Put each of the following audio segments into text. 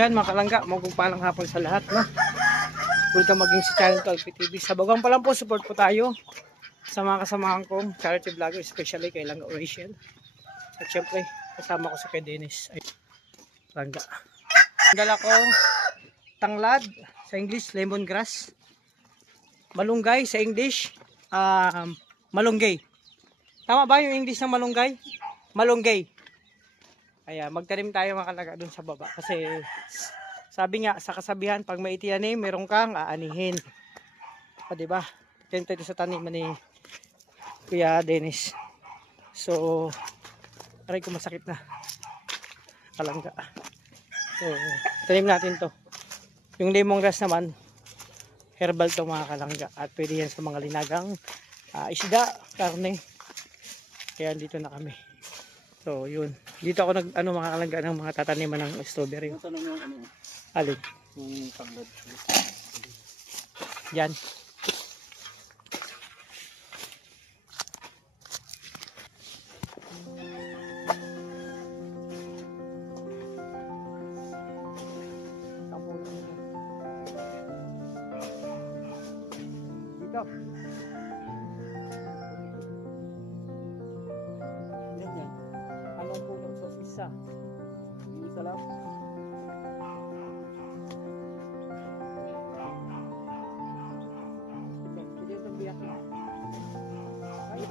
Yan mga kalangga, magpagpalang hapon sa lahat, no? Welcome maging si Channel 12 PTV. Sa bagang pa lang po, support po tayo sa mga kasamahan kong charity vlogger, especially kay Langga Rachel. At syempre, kasama ko si kay Dennis. Ay, Langga. Dala ko tanglad, sa English, lemongrass. Malunggay sa English, malunggay. Tama ba yung English ng malunggay? Malunggay. Kaya magtanim tayo mga kalangga dun sa baba. Kasi sabi nga sa kasabihan, pag may itiyanim, meron kang aanihin. O diba? Ganito ito sa taniman ni Kuya Dennis. So, aray ko masakit na. Kalangga. So, tanim natin to. Yung lemongrass naman, herbal to mga kalangga. At pwede yan sa mga linagang isda, karne. Kaya dito na kami. So, yun. Dito ako mga kalangga ng mga tataniman ng strawberry. Alin? Yung tanglad. Yan. Dito. Yan yan. Anong puno sa isa? Isa lang. Ito yung biyak na. Ay.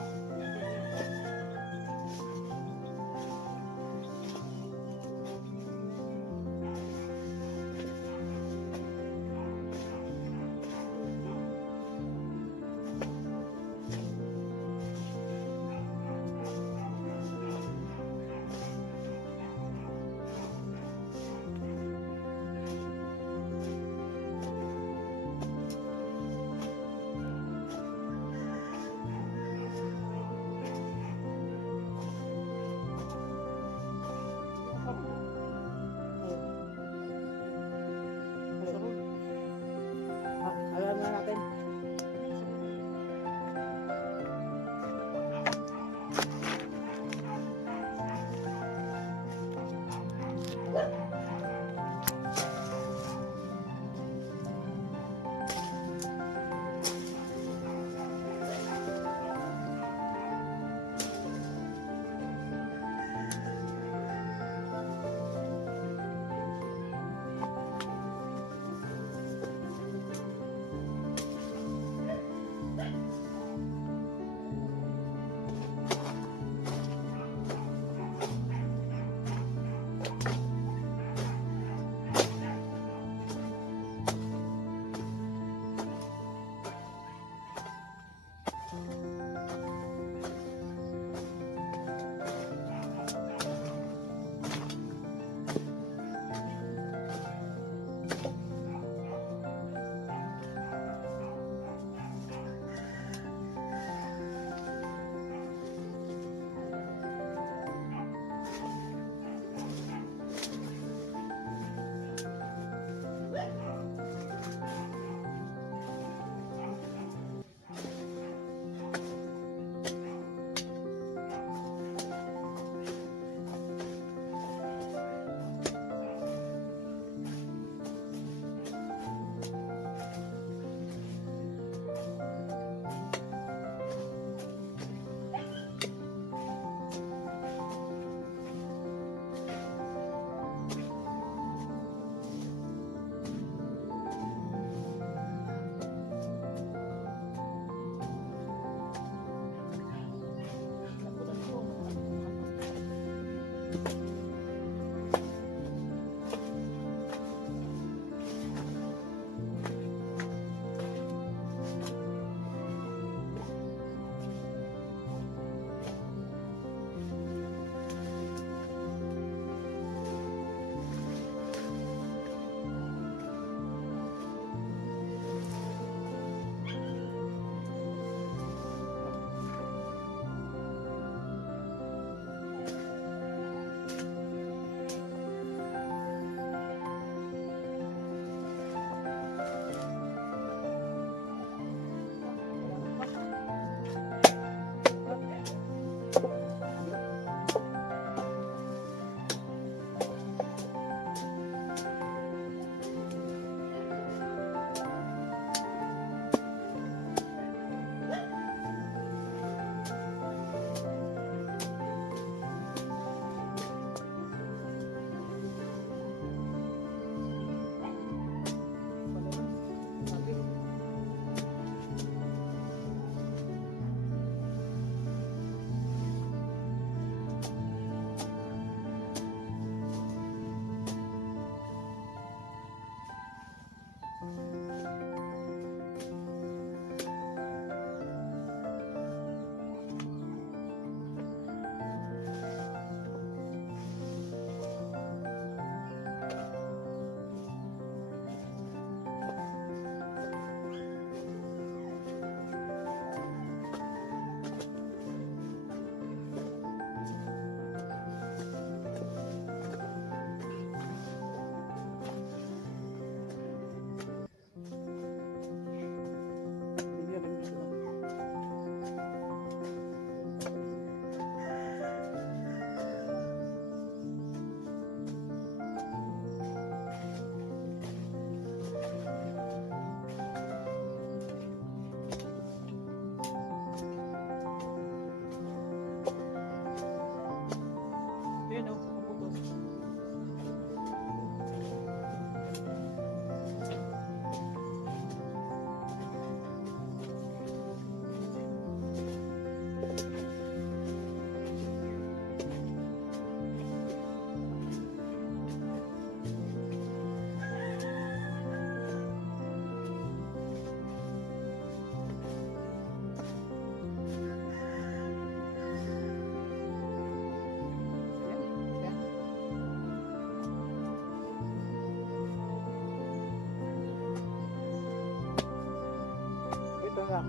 lang.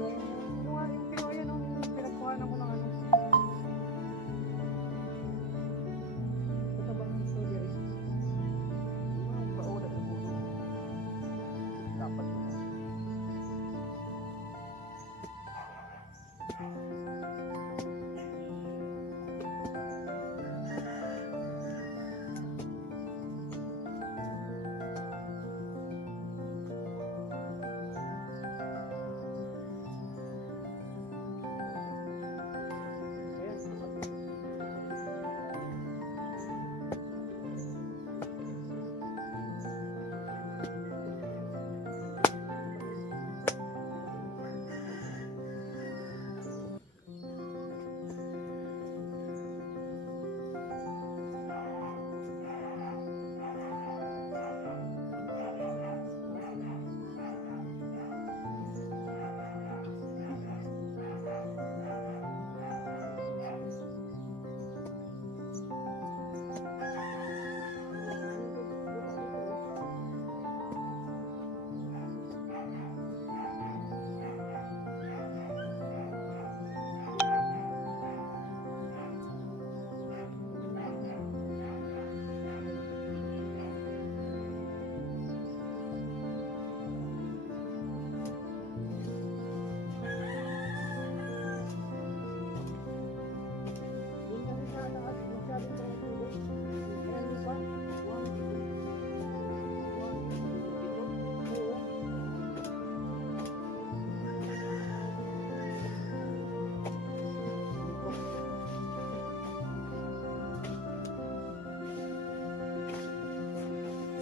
Yung pinuha nung pinagkuhanan ko ng ano. Ito ba ng strawberry? Paula sa puno. Dapat mo.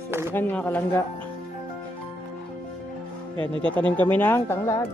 So yan mga kalangga. Yan, nagtatanim kami ng tanglad.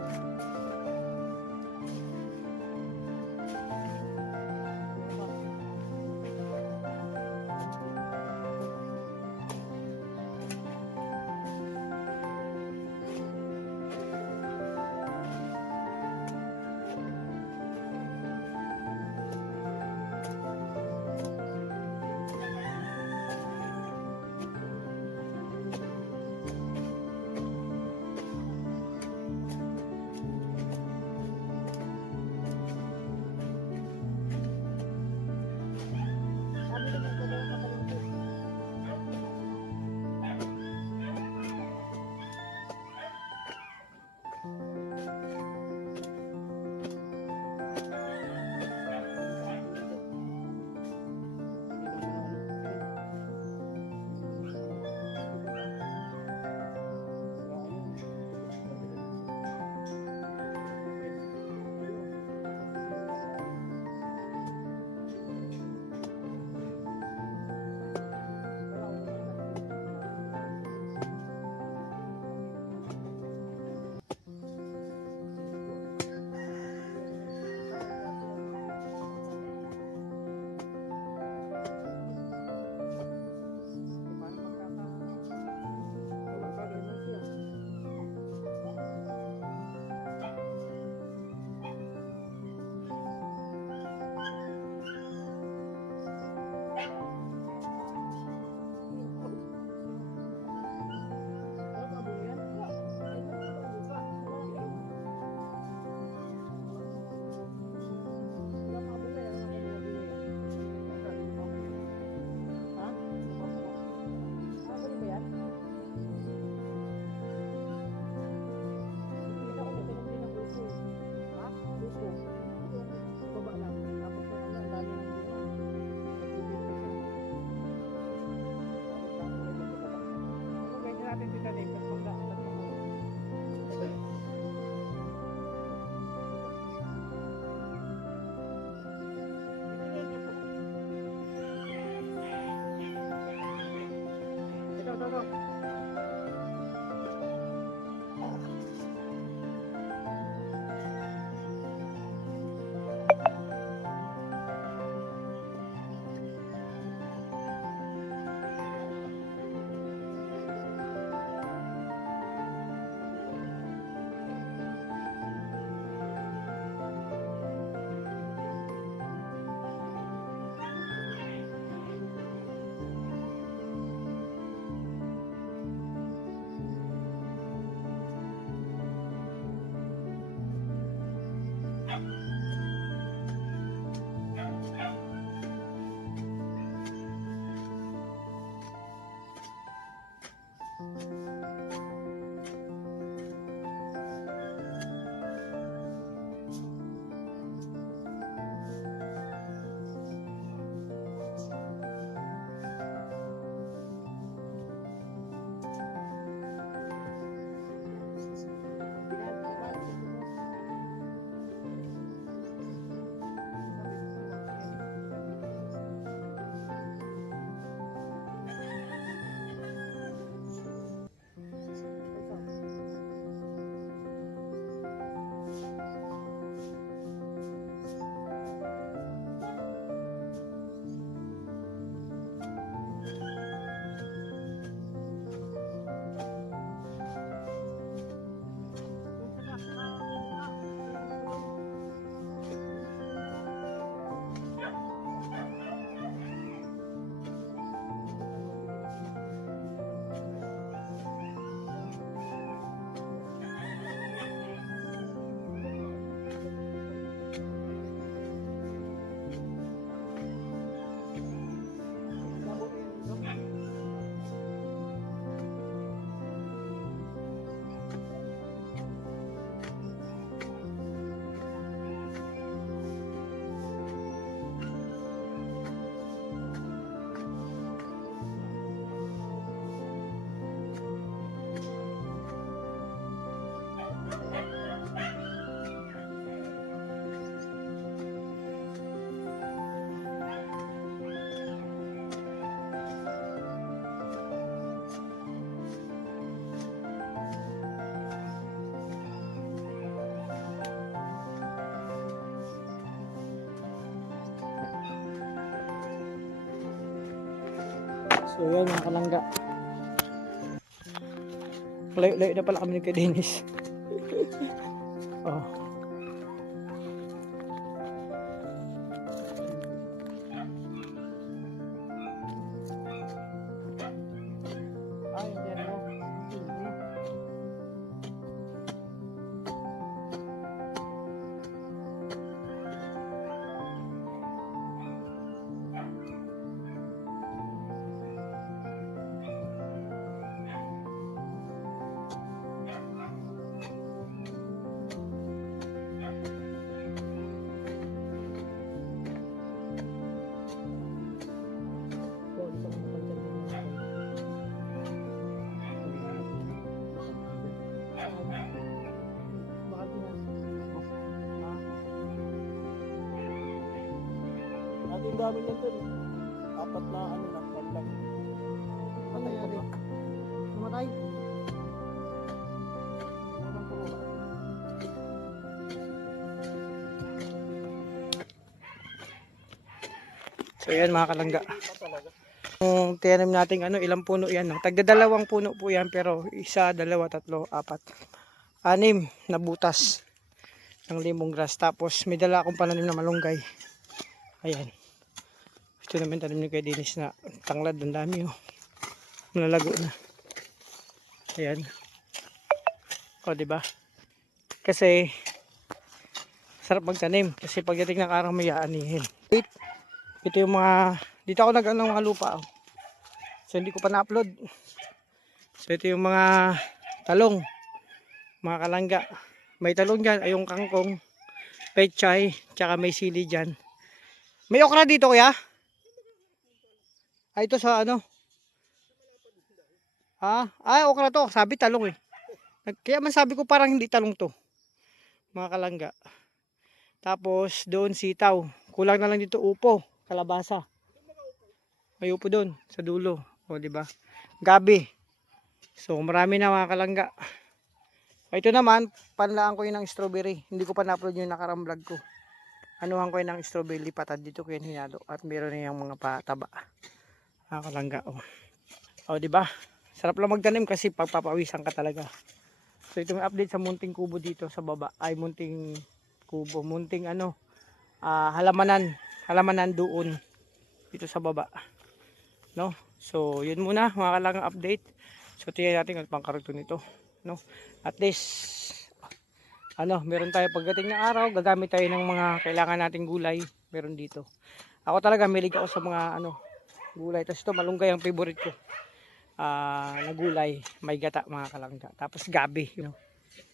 So yan mga kalangga. Layo-layo na pala kami kay Dennis. Oh. Ay, yan mo. Ang dami lang dun. Apat na ano na, lang. Ano nangyari? Namatay? So yan mga kalangga. Kung tinanim natin ano, ilang puno yan. No? Tagdadalawang puno po yan pero isa, dalawa, tatlo, apat. 6 na butas ng lemongrass. Tapos may dala akong pananim na malunggay. Ayan. Ito naman tanim ni kay Dennis na tanglad. Ang dami oh. Nalalago na. Ayan. O diba? Kasi sarap magtanim. Kasi pagdating ng araw may aanihin. Ito yung mga, dito ako nag-ano mga lupa oh. So hindi ko pa na-upload. So ito yung mga talong, mga kalangga. May talong dyan, ay yung kangkong, pechay, tsaka may sili dyan. May okra dito kuya? Ay ito sa ano? Ay okra to, sabi talong eh. Kaya man sabi ko parang hindi talong to. Mga kalangga. Tapos doon sitaw. Kulang na lang dito upo, kalabasa. May upo doon sa dulo. O di ba? Gabi. So marami na mga kalangga. Ito naman, panlaan ko yun ng strawberry. Hindi ko pa na-upload yung nakarang vlog ko. Anuhan ko yun ng strawberry, lipatad dito ko yun hinalo. At meron na yung mga pataba. Mga kalangga. O diba? Sarap lang magtanim kasi pagpapawisan ka talaga. So ito may update sa munting kubo dito sa baba. Ay munting kubo. Munting halamanan doon. Dito sa baba. No? So yun muna mga kalangga update. So tingnan natin ang pangkaragto nito. No? At least meron tayo pagdating ng araw, gagamit tayo ng mga kailangan nating gulay, meron dito. Ako talaga milig ako sa mga gulay. Tapos ito malunggay ang favorite ko. Na gulay, may gata mga kalangga. Tapos gabi,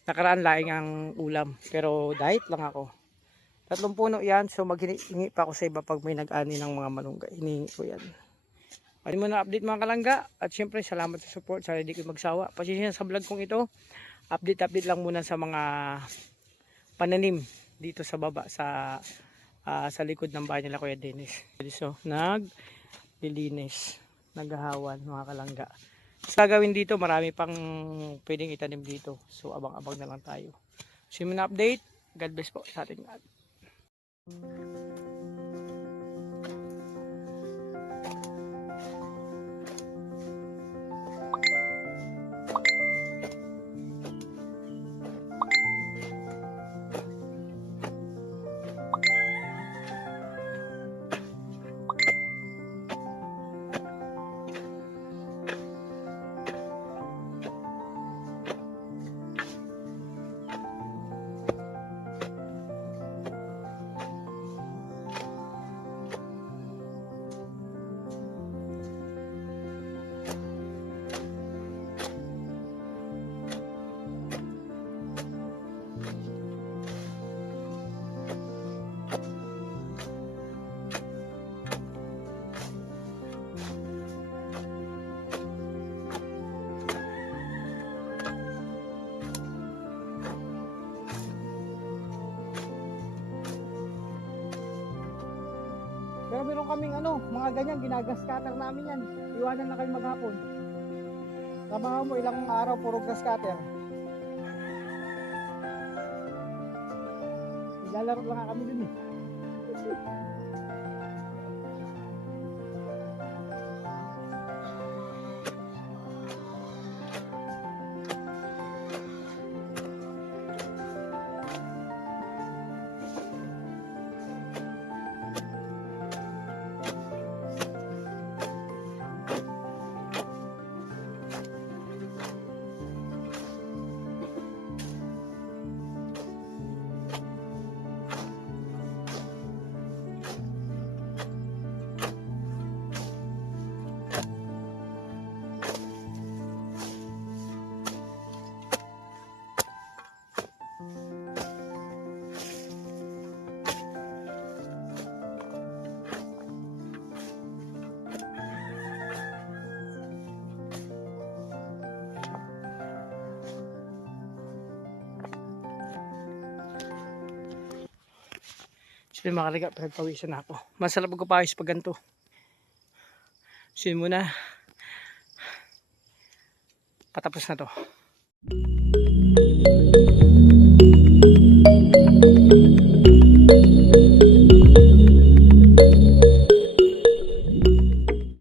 nakaraan laing ang ulam, pero diet lang ako. 3 puno yan, so maghingi pa ako sa iba pag may nag-ani ng mga malunggay. Hinihingi ko yan. Ano mo na update mga kalangga. At syempre salamat sa support. Sana hindi ko magsawa. Pasensya sa vlog kong ito. Update lang muna sa mga pananim dito sa baba sa likod ng bahay nila Kuya Dennis. So naglilinis, naghahawan mga kalangga. Sa gagawin dito marami pang pwedeng itanim dito. So abang-abang na lang tayo. So yun na update. God bless po sa ating lahat. Pero meron kaming mga ganyan, ginagas cutter namin yan. Iwanan na kayo maghapon. Trabaho mo ilang araw puro grass cutter. Naglalaro lang kami dun eh. So yung mga liga, pinagpawisan na ako. Masarap magpapawis pag ganito. So yun muna. Patapos na to.